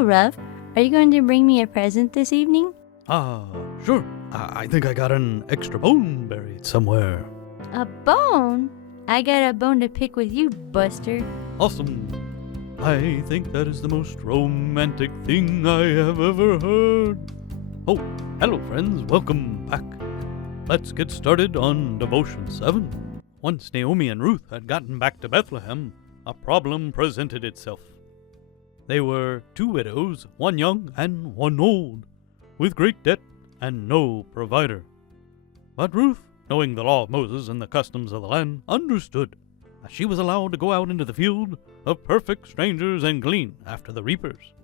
Hello, Ruff. Are you going to bring me a present this evening? Sure. I think I got an extra bone buried somewhere. A bone? I got a bone to pick with you, Buster. Awesome. I think that is the most romantic thing I have ever heard. Oh, hello friends, welcome back. Let's get started on Devotion 7. Once Naomi and Ruth had gotten back to Bethlehem, a problem presented itself. They were two widows, one young and one old, with great debt and no provider. But Ruth, knowing the law of Moses and the customs of the land, understood that she was allowed to go out into the field of perfect strangers and glean after the reapers.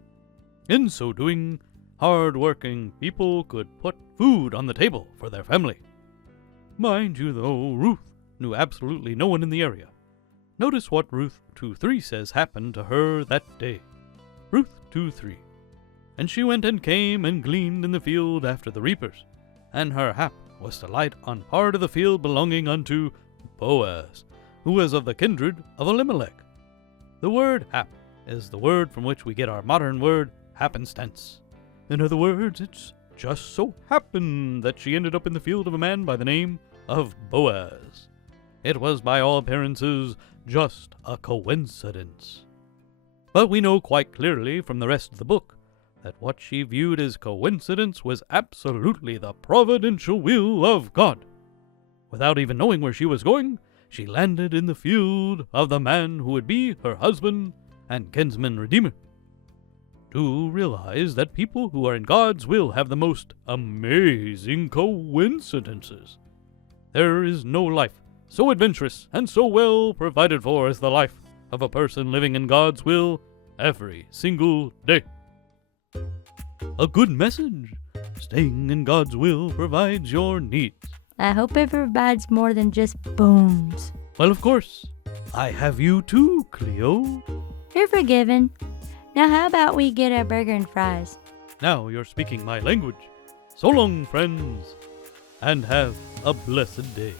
In so doing, hard-working people could put food on the table for their family. Mind you, though, Ruth knew absolutely no one in the area. Notice what Ruth 2:3 says happened to her that day. Ruth 2:3. And she went and came and gleaned in the field after the reapers, and her hap was to light on part of the field belonging unto Boaz, who was of the kindred of Elimelech. The word hap is the word from which we get our modern word happenstance. In other words, it's just so happened that she ended up in the field of a man by the name of Boaz. It was by all appearances just a coincidence. But we know quite clearly from the rest of the book that what she viewed as coincidence was absolutely the providential will of God. Without even knowing where she was going, she landed in the field of the man who would be her husband and kinsman redeemer. Do realize that people who are in God's will have the most amazing coincidences. There is no life so adventurous and so well provided for as the life of a person living in God's will every single day. A good message. Staying in God's will provides your needs. I hope it provides more than just bones. Well, of course. I have you too, Cleo. You're forgiven. Now how about we get a burger and fries? Now you're speaking my language. So long, friends, and have a blessed day.